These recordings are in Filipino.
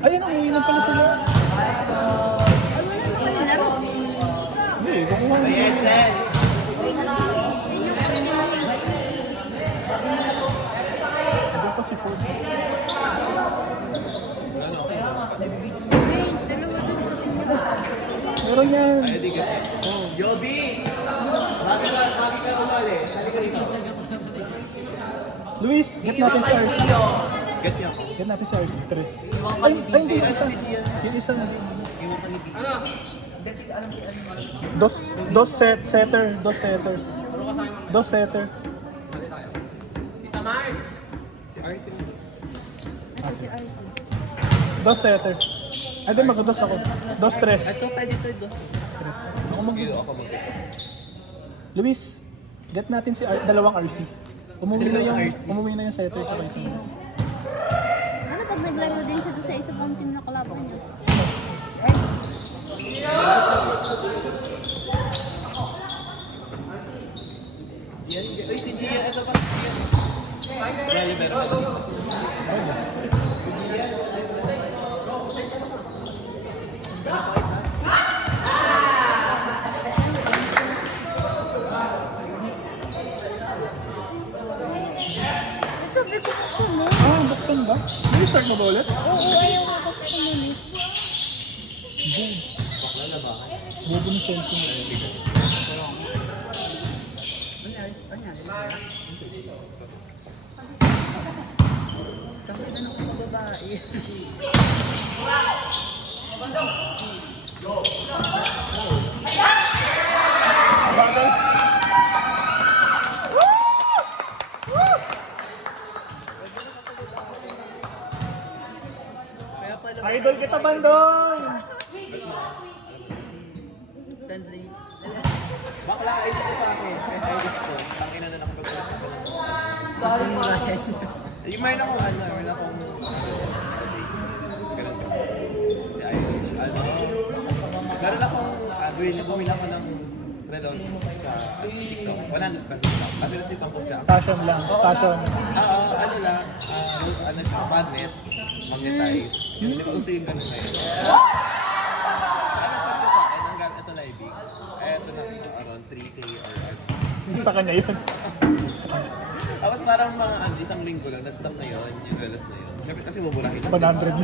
Ayun, umuwi na pala sila. Hindi, kukuha mo. Ano pa si Ford? Meron yan. Yobi! Bakit ka umali? Sali ka dito. Luis, get natin si RC. Get niya. Get natin si RC. Tres. Ay, hindi. Yung isa. Yung isa. Dos setter. Dos setter. Dos setter. Tita Marge! Si RC. Dos setter. Ay, di mag-dos ako. Dos tres. Ito pwede ito, dos. Tres. Ako mag-iyo. Luis, get natin si dalawang RC. Umuwi na yung setter sa isang Luis. Ano pag naglaro din siya doon sa isa pang team na kalaban niya? Uy, si Gia, ito pa si Gia. Dali, meron. Sabi ko buksan mo. Buksan ba? May start mo ba ulit? Oo, ayaw ko buksan mo ulit. Boom. Bobo ni Chelsea mo. Idol kita, Bandong! Bakla, ito ko sa akin. Kahit ayos ko. Tangina na lang pag-ulit ko lang. Yung mayroon akong mayroon akong ganun. Si Irish. Meron akong bumili ako ng reloj sa TikTok. 100 pesos lang. Kasi natipang ko siya. Fashion lang. Fashion. Ano lang, magnet, magnetize. Hindi ko uso yung ganun na yun. Sa ano pa sa akin, ang gamit ito na ibig. Ito na around 3K or ano. Sa kanya yun. Tapos parang mga isang linggo lang, nag-stop na yun, yung relos na yun. Siyempre kasi mumurahin 100 na. 100.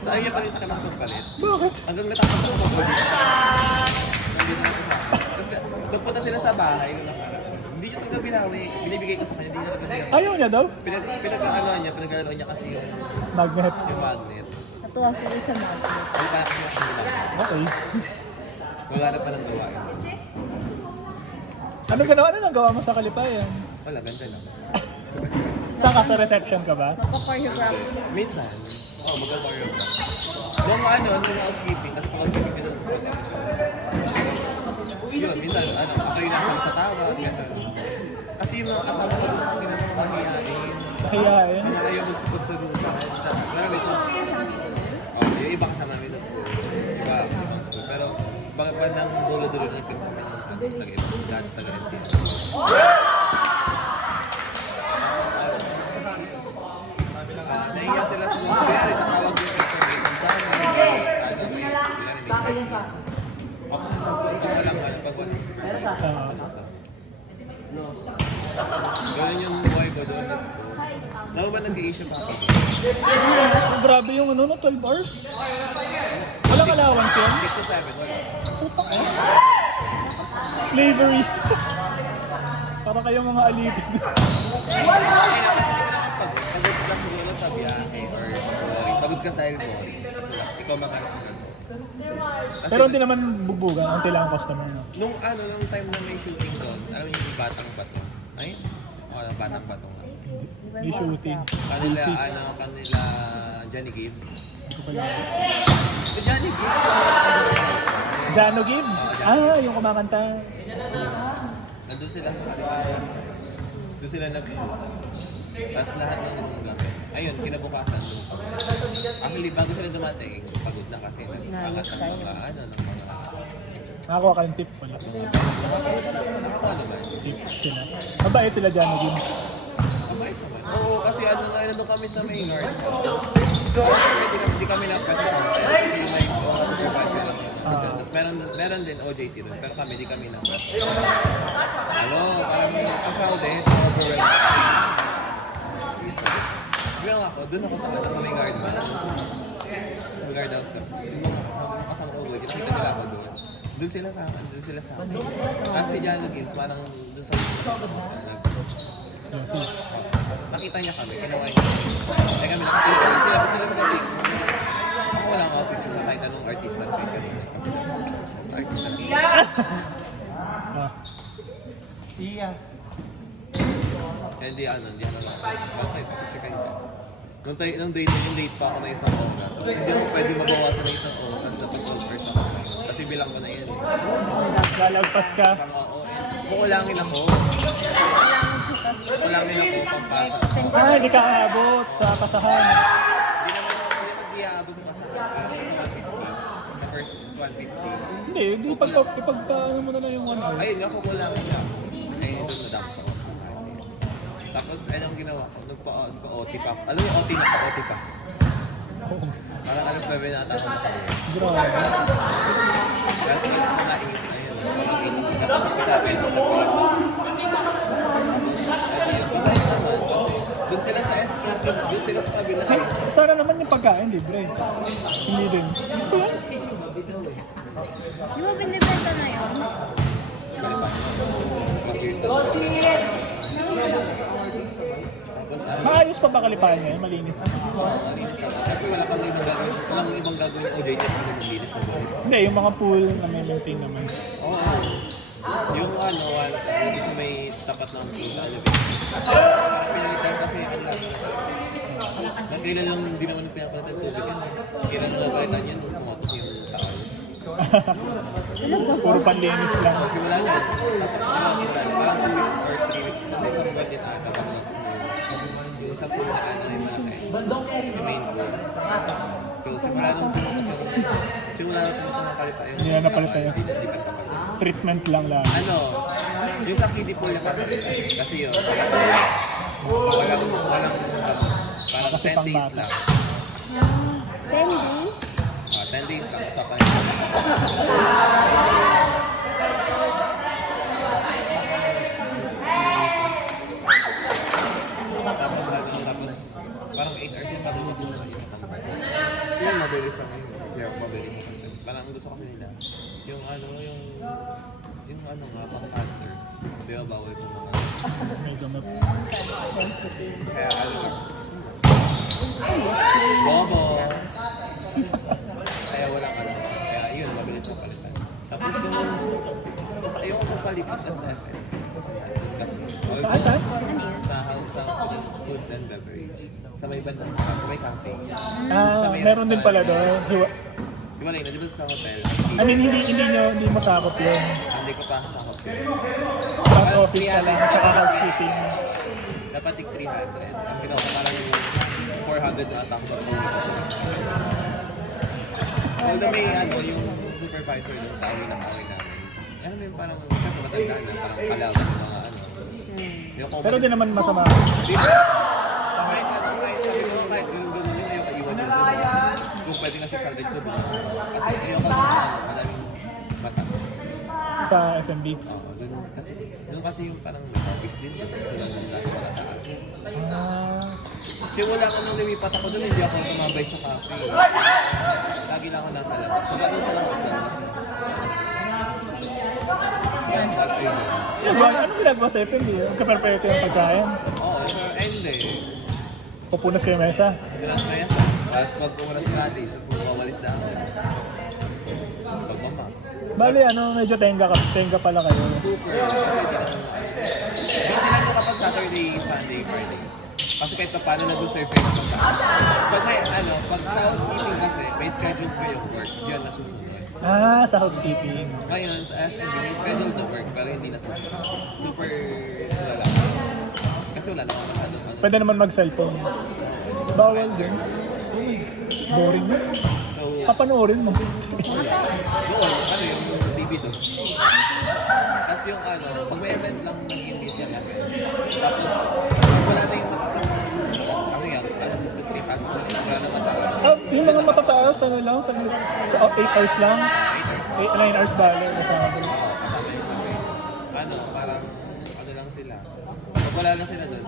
So ayun pa rin sa kanang pagpalit. Bakit? Hanggang natapos ako magbalik. Nandito na ko sa akin. Kasi nagpunta sila sa bahay nung nakaraan. Hindi niya talaga binawi. Binibigay ko sa kanya, hindi niya talaga binawi. Ayaw niya daw? Pinag-ano niya kasi yung Magnet. magnet. Natuwa siya sa magnet. Hindi pa kasi siya nila. Okay. Wala na pa ng gawain. Ano ganawa? Ano nang gawa mo sa Kalipayan? Wala, ganda lang. Saan ka? Sa reception ka ba? Magpa-choreography. Minsan, mag-warrior ka. Nung nung housekeeping, kasi pag-housekeeping ka doon sa front office ko. Yun, minsan, ako yung nasa sa tawag, gano'n. Kasi yung mga kasama ko, ginagawa mahihain. Kayain. Ayaw magsipag sa room. Marami ito. Yung iba kasama namin sa school. Ibang school. Pero, bakit ba nang dulo-dulo na yung taga-NCR? Nahiya sila sa mga kaya natawag yung information sa amin. Ako sa sampung ito ka lang pagbuhat. Ganun yung buhay ko doon sa school. Naku ba nag-i-issue pa ako? Grabe yung ano, 12 hours. Walang allowance yun? 6 to 7, wala. Slavery. Para kayong mga alipid. Pagod ka siguro sa biyahe or boring. Pagod ka dahil boring. Ikaw makarap ka. Pero hindi naman bugbugan. Unti lang ang customer. No? Nung time na may shooting doon, alam mo yung batang bato? Ay? Oo, batang bato nga. May shooting. Kanila, LC. kanila Johnny Gibbs. Hindi ko pala. Si Johnny Gibbs? Jano Gibbs. Yung kumakanta. Nandun sila sa Kalipayan. Doon sila nag-shoot. Tapos lahat ng gamit. Ayun, kinabukasan. Actually, bago sila dumating, pagod na kasi nagpakat ng mga ng mga... Nakakuha ka ng tip pala. Ano ba? Tip sila. Mabait sila Jano Gibbs. Mabait naman. Oo, kasi ano nga, nandun kami sa main guard. Hindi kami na-pwede. Kasi may supervisor lang. Tapos meron din OJT doon, pero kami, di kami na-pwede. Ano, parang ang crowd eh, overwhelmed. Bilang ako, doon ako sa may guard. Sa guard house ka. Yung mga kasama ko, nakita nila ako doon. Doon sila sa akin. Tapos si Jano Gibbs, parang doon sa nakita niya kami, kinawa niya. Kaya kami nakita sila magaling. Ako wala akong picture na kahit anong artist man sa kanina. Artist na. Iya. Hindi ano lang. Basta ito, picture kayo dyan. Nung date pa ako na isang oras. Hindi ako pwede mabawasan na isang oras sa pag-converse ako. Kasi bilang ko na yun. Lalagpas ka. Kukulangin ako. Kukulangin ako pampasa. Hindi ka aabot sa kasahan. Hindi aabot sa kasahan. Sa first 150. Hindi ipagpaano mo na lang yung 1 hour. Ayun nga, kukulangin lang. Ayun, doon nadako sa oras. Tapos, anong ginawa ko? Nagpa-OT pa. Alam mo, OT na pa-OT pa. Parang alas 7 na ata ako nakawin. Grabe. Kasi nakaingit na yun. Tapos sabi ko sa doon sila sa S3, doon sila sa kabila. Sana naman yung pagkain, libre. Hindi din. Di ba binibenta na yun? Maayos pa ba Kalipayan ngayon? Malinis. Kasi wala kang ibang gagawin. Walang ibang gagawin ng OJT na naglinis mo. Hindi, yung mga pool na may maintain naman. Oo. Yung ano, yung sa may tapat ng pool sa elevator. Pinalitan kasi ang lang. Nang kailan lang hindi naman pinapalitan tubig yan. Kailan lang napalitan yan nung pumasok yung taon. Puro panlinis lang. Simula na. Parang 2 weeks or 3 weeks. Sa isang budget na kapag yung sa pool na ano yung malaki. Yung main pool. So simula nung pumutok ng Kalipayan. Hindi na napalitan yun. Hindi ka kapag. Treatment lang lang. Ano, yung sa kiddie pool na papalitan. Kasi yun, walang parang Kasi 10 days pang lang. 10 days? 10 days lang sa tapos parang 8 hours yung sabi mo doon na yun. Yun, mabilis lang yun. Yeah, mabilis lang. Parang gusto kasi nila. Yung ano nga, pang-hunter. Di ba bawal sa mga May gamot. kaya ano bobo. Kaya walang ano. Kaya yun, mabilis ang palitan. Tapos tapos ayoko kong palipas sa FM. Saan? Sa house ng food and beverage. Sa may bandang, sa may cafe. Meron din pala doon. Di ba di ba sa hotel? I mean, hindi mo sakop yun. Hindi ko pa sa hotel. Front office ka lang, tsaka housekeeping. Dapat tig 300. Ang ginawa ko parang yung 400 na attack ko. Although may ano, yung supervisor yung tawin na kawin namin. Ano yung parang, kasi matanda na, parang kalaban yung mga ano. Pero di naman masama. Di ba? Kahit sabi ko, kahit yung gano'n yun, ayaw kaiwan yung gano'n. Kung pwede nga 600 ko doon. Kasi ayaw ko maraming mata. Sa FMB. Oo, doon kasi yung parang office din. Kasi sila nang sa mga taas. Kasi wala ko nung lumipat ako doon, hindi ako tumambay sa cafe. Lagi lang ako nasa labas. So, doon sa labas lang kasi. Ano ginagawa sa FMB? Kaperperto yung pagkain. Oo, hindi. Pupunas kayo mesa. Pinas na yan. Tapos wag ko muna si ate, so pumawalis na ako. Pagmama. Bali, medyo tenga pala kayo. Super. Kasi lang ko kapag Saturday, Sunday, Friday. Kasi kahit pa paano nag-serve kayo sa pag may pag sa housekeeping kasi, may schedule ko yung work. Yun, nasusunod. Sa housekeeping. Ngayon, sa FNB, may schedule the work, pero hindi nasusunod. Super, wala. Kasi wala naman ano. Pwede naman mag-cellphone. Bawal din. Boring mo. So, Papanoorin mo. doon, yung TV doon. Tapos yung pag may event lang naging busy ang event. Tapos, wala na yung yung matataas, ano lang, sa 8 hours lang. 9 hours ba? Kasama ko. Ano, parang, ano lang sila. Pag wala na sila doon,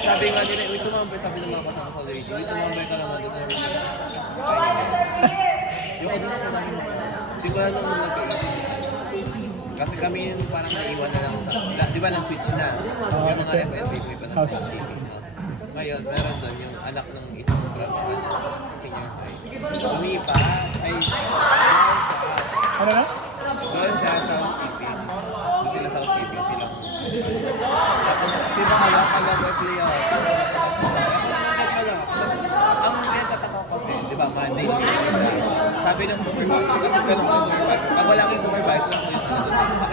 sabi nga nila, uy, tumambay, sabi ng mga kasama ko lady, uy, tumambay ka naman doon. Yung ano na namin, siguro nung nagkaisip. Kasi kami yung parang naiwan na lang sa, di ba nang-switch na? Yung mga FNB ko iba nang-switch TV. Ngayon, meron doon yung anak ng isang senior high. Lumipat, ay, Ano na? doon siya sa housekeeping. Doon sila sa housekeeping, silang. Tapos, si Maya, pala may play out. Ang nagtataka ko kasi, di ba, Monday, sabi ng supervisor, kasi ganun ko yung supervisor. Pag wala kang supervisor, ako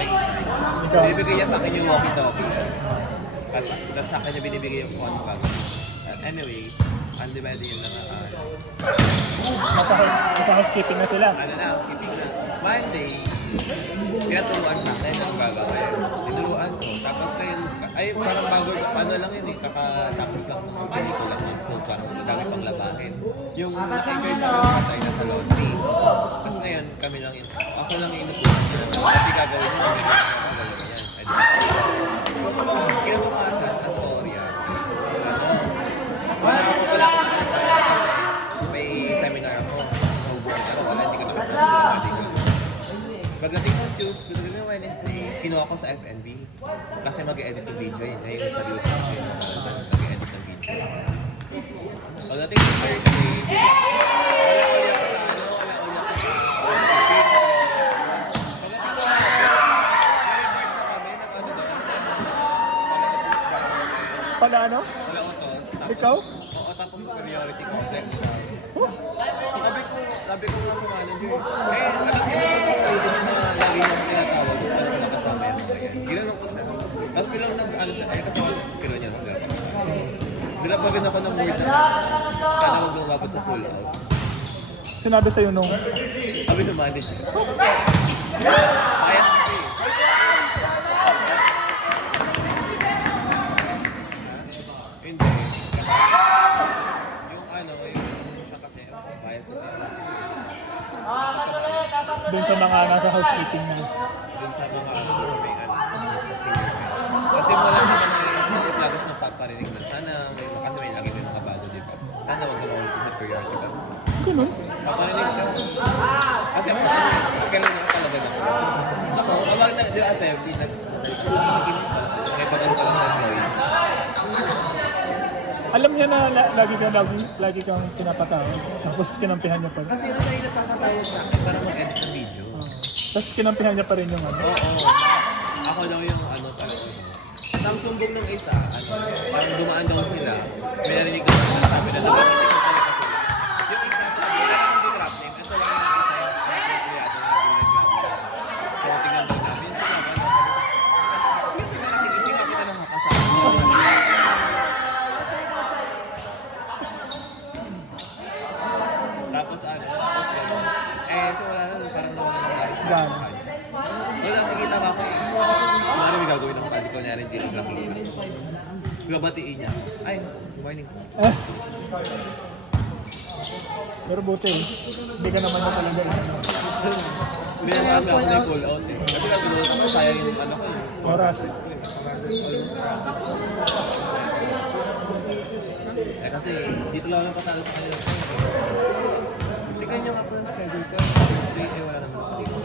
yung binibigay niya sa akin yung walkie-talkie. Tapos sa akin niya binibigay yung contract. Anyway, undivided yung Nasa housekeeping na sila. ano na, housekeeping na. Monday, pinaturuan sa akin ang gagawin. Tinuruan ko. Tapos ngayon, ay parang bago, ano lang yun eh, kakatapos lang ng pelikula ko. So parang dami pang labahin. Yung naka-enjoy sa akin patay na sa laundry. Tapos ngayon, kami lang yun. Ako lang yung inutusan ko na hindi gagawin yun. Kinabukasan, ang storya. Wala ko may seminar ako. Naubuhan ako. Wala, hindi ko nakasama. Pagdating ng Tuesday, pagdating ng Wednesday, kinuha ko sa FNB. Kasi mag-edit ng video yun. Ngayon yung seryoso kasi mag-edit ng video. Pagdating ng Thursday, wala uli ako sa ano, wala uli ako sa Pala ano? wala utos. Ikaw? Oo, tapos superiority complex siya. Sabi ko nga sa manager, alam niyo ba sa ito na lagi nang tinatawag, ano ko nakasama yung mga yan. Ginanong ko siya. Tapos bilang ano siya, ay kasama kilo niya. Dilap pa rin ako ng word na sana huwag lumabot sa full out. Sinabi sa'yo nung... Sabi ng manager. Kaya kasi. Hindi. Yung ano, yung siya kasi, bias kasi. Doon sa mga nasa housekeeping na. Doon sa mga ano, may ano, kasi wala naman may lagos ng pagparinig na sana, kasi may lagi may mga bago, di ba? Sana huwag na ulit sa priority ba? Ganun. Paparinig siya. Kasi ako, kailan ako talaga na. So ako, abang na, di ba, assembly, may pagano ka lang sa choice. Alam niya na lagi kang pinapatawag. Tapos kinampihan niya pa rin. Kasi ano tayo napapatawag sa akin para mag-edit ng video. Tapos kinampihan niya pa rin yung ano. Oo. Ako daw yung ano talaga. Ang sumbong ng isa, ano, parang dumaan daw sila. May narinig ko na sabi na nababalik ko talaga sila. Yung isa sabi, wala naman din rap name. Ito lang yung isa yung kreado na ginagawa. So, tingnan daw namin. Sila ba? Sabi ko, hindi ka kita nang makasama. Tapos ano, tapos gano'n. So wala na, parang nawala ng lahat sa kanya. Wala, nakikita ba ako eh. Ano may gagawin ako kasi ko niya rin dito nakikita. So batiin niya, ay, good morning po. Pero buti eh. Hindi ka naman na talaga ano. Hindi na kami ako na pull out eh. Kasi lang pinulit ako, sayang yung ano ko. Oras. Eh kasi dito lang ako patalo sa kanila. Tingnan niyo nga po yung schedule ko. Tuesday, eh wala naman ako dito.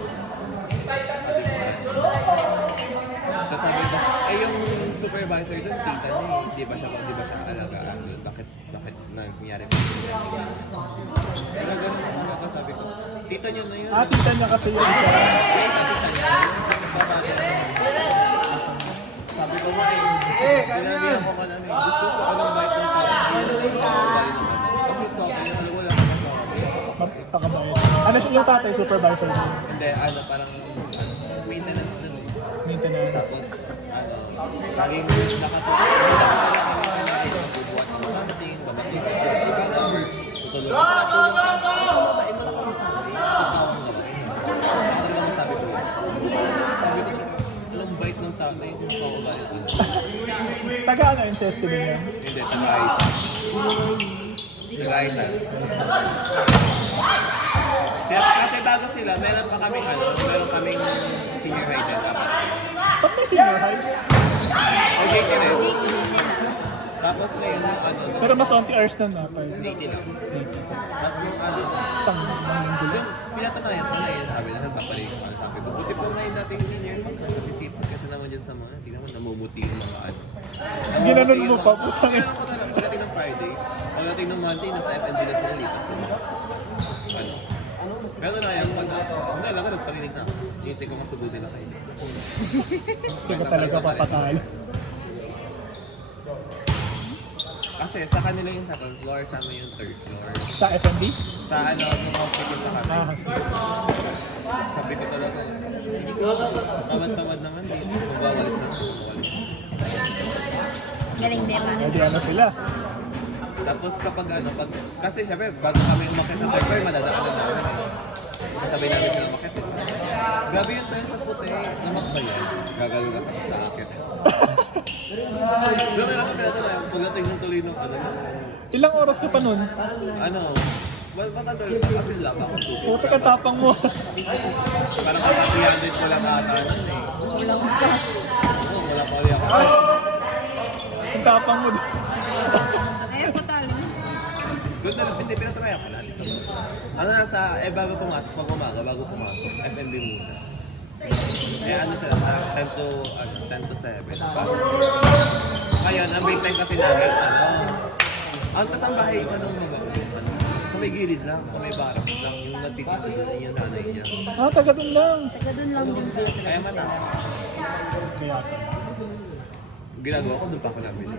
Tapos sabi ko, eh yung supervisor doon, tita niya eh. Di ba siya alagaan doon? Bakit nangyari pa yun? Pero ganun ako sabi ko, tita niyo na yun. Tita niya kasi yung isa. Eh, sa tita niya, yung babae na sabi ko nga sinabihan ko ka na gusto ko ka ng bite ng tao. Kasi ito, ano wala ka masabi. Pakabayan. Ano siya yung tatay, supervisor niya? Hindi, ano, parang maintenance na eh. Maintenance. Tapos, ano, laging nakatulong kami na bubuhat ng something, babating ka sa iba, tutulong ka sa natulong ka. Basta babae mo lang kami sa akin. Tutulong mo naman. Ano lang masabi ko yun? Sabi ko, alam bite ng tatay, kung pa ko ba yun? Taga ano yung CST din yan? Hindi, taga-Aisa. Taga-Aisa. Kasi bago sila, meron pa kaming senior high dyan dapat. Ba't may senior high? Okay ka rin. JT din nila. Tapos ngayon yung Pero mas onti hours na na. 80 lang. Tapos yung Isang manggulo. yung pinatanayan ko na yun, sabi na nagpapalig ko. Sabi ko, buti po ngayon natin yung senior mag nasisipag kasi naman dyan sa mga, hindi naman namumuti yung mga ano. Ginanon mo pa, putang ina. Kailangan ko na, pagdating ng Friday, pagdating ng Monday, nasa FNB na sila lipat sila. Ano? Pero na yan, pag lang ka, nagparinig na ako. Hintay ko masubuti na kayo. Hindi ko talaga papatalo. Kasi sa kanila yung second floor, sa amin yung third floor. Sa FNB? Sa ano, yung hospital na kami. Sabi ko talaga, tamad-tamad naman eh. Magwawalis na ako. Galing din ba? Hindi ano sila. Tapos kapag ano, kasi syempre, bago kami umakit sa third floor, madadaanan namin. Sabay namin sila umakit. Grabe yung tayo sa puti, namak ba yan? Gagawin ako sa akit. Pero meron kami natin na, pagdating ng tuloy ng ano, Ilang oras ka pa nun? matagal pa kasi lang ako tubig. Puta ka tapang mo. Parang kapasiyan din ko lang ata nun eh. Wala ko pa. Oo, wala pa ulit ako. Ang tapang mo. Ay, patalo. Doon na lang, hindi, pinatry ako na. Alis na ba? Ano nasa, bago pumasok, pag umaga, bago pumasok, FNB muna. Ano sila, sa 10 to 7. Ngayon, ang break time kasi namin, ang tas ang bahay ko nung sa may gilid lang, sa may barracks lang, yung nagtitito doon yung nanay niya. Taga dun lang. Taga dun lang din pala talaga. Kaya matapos. Kaya. Ginagawa ko, doon pa ako nabili.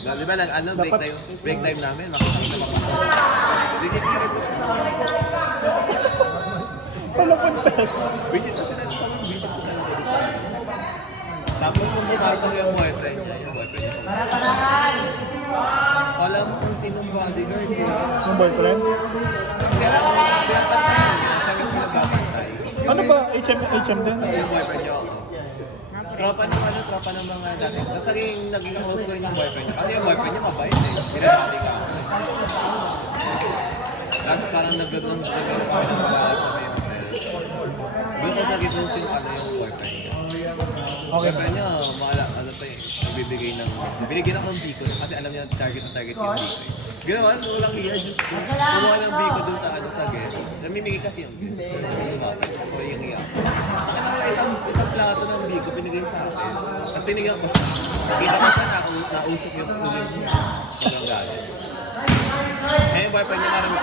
Di ba break time namin, makakita na makakita. Wala punta. Visit kasi na sa visit ko talaga. Tapos kung pumasok yung boyfriend niya, alam mo kung sinong bodyguard niya. Yung boyfriend? Kasi alam mo, pinapantay niya, siya mismo nagpapantay. Ano ba? HM din? Yung boyfriend niya ako. Tropa ng mga dati. Tapos naging close ko rin yung boyfriend niya. Kasi yung boyfriend niya mabait eh. Pinapati ka ako. Tapos parang nagagawin kami ng pag-aaral sa may hotel. Doon ko nag-i-close yung boyfriend niya. Okay. Boyfriend niya, binigyan ako ng biko kasi alam niya target yung biko eh. Ginawa, walang hiya, just kumuha ng biko dun sa guest. Namimigay kasi yung guest. So, yung hiya. Nakita ko isang plato ng biko, binigay sa akin. Tapos tinigyan ko siya. Nakita ko siya nausok yung ulit niya. Hanggang galit. Eh, yung boyfriend niya maraming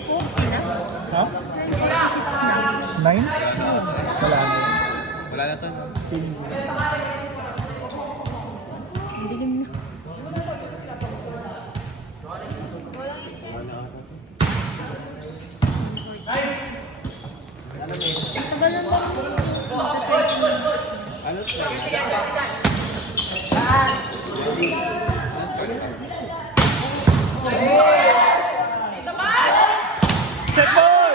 Okay na. Ha? 26 na. 9? Wala na yun. wala na to. No? Ang dilim na. Tagal lang ba? Ano to? Set ball!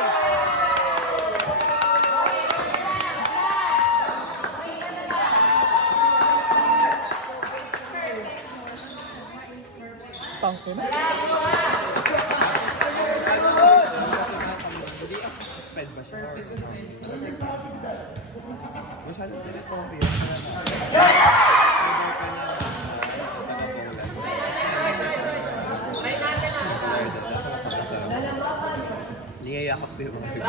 Tangke na. Sped ba siya? Masyadong telepompy. Niyayakap ko yung mga figure.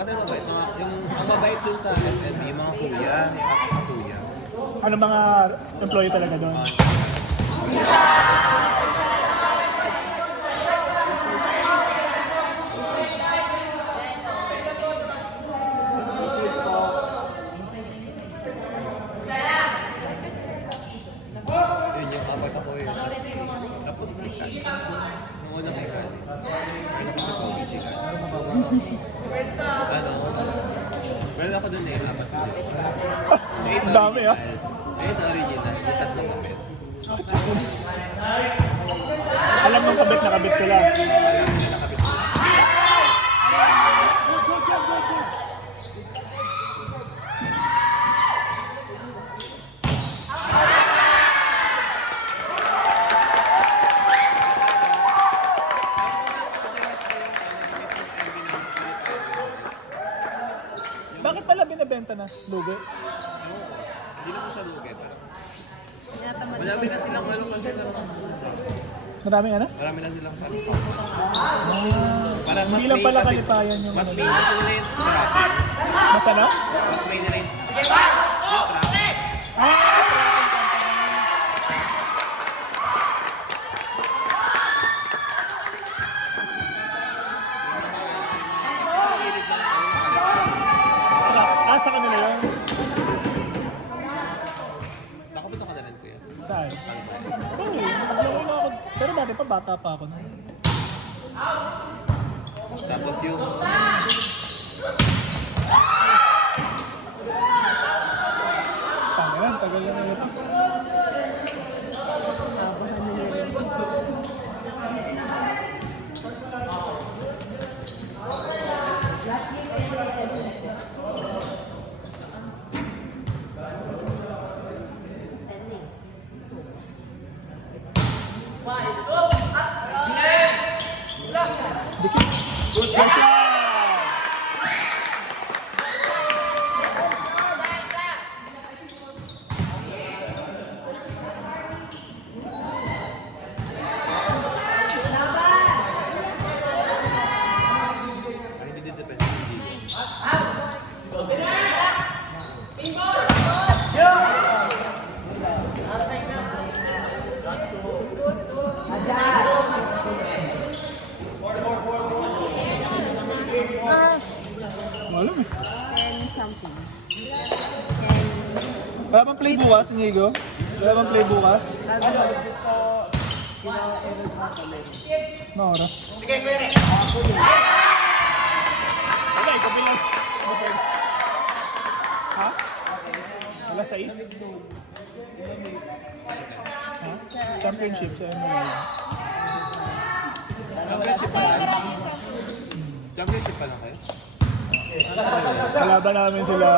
Kasi mabait, yung mabait dun sa FNB, yung mga kuya, yung kuya. Ano mga employee talaga doon? Yun yung kapat ako yun. Tapos sikat. Nung unang sikat. Ano si Kobe sikat? Meron ako dun eh, apat. May Ang dami, ah. Eh, sa original, yung tatlong kapit. Alam mong kabit na kabit sila. Alam nila nakapit sila. Bakit pala binibenta na lugi? Hindi naman siya lugi. Tinatamad Marami na silang ano kasi Maraming ano? marami na silang ano. Parang Hindi lang pala kalipayan yung mas ano. main kasi nila yung tracking. Mas ano? Mas main nila yung tracking. Sa kanila yun. Nakapunta ka na rin, kuya. Saan? Oo, naglaro na ako. Pero dati pa, bata pa ako nun. Tapos yung Pangalan, tagal na nila. Abahan na nila. Good question! ay, hindi din depende sa team. Alam eh. 10 something. 10. Wala bang play bukas, Inigo? Wala bang play bukas? Na oras? Okay, kabilang. Okay. Ha? Wala 6? Ha? Championship sa ML. Championship pa lang. Championship pa lang kayo? Kalaban namin sila.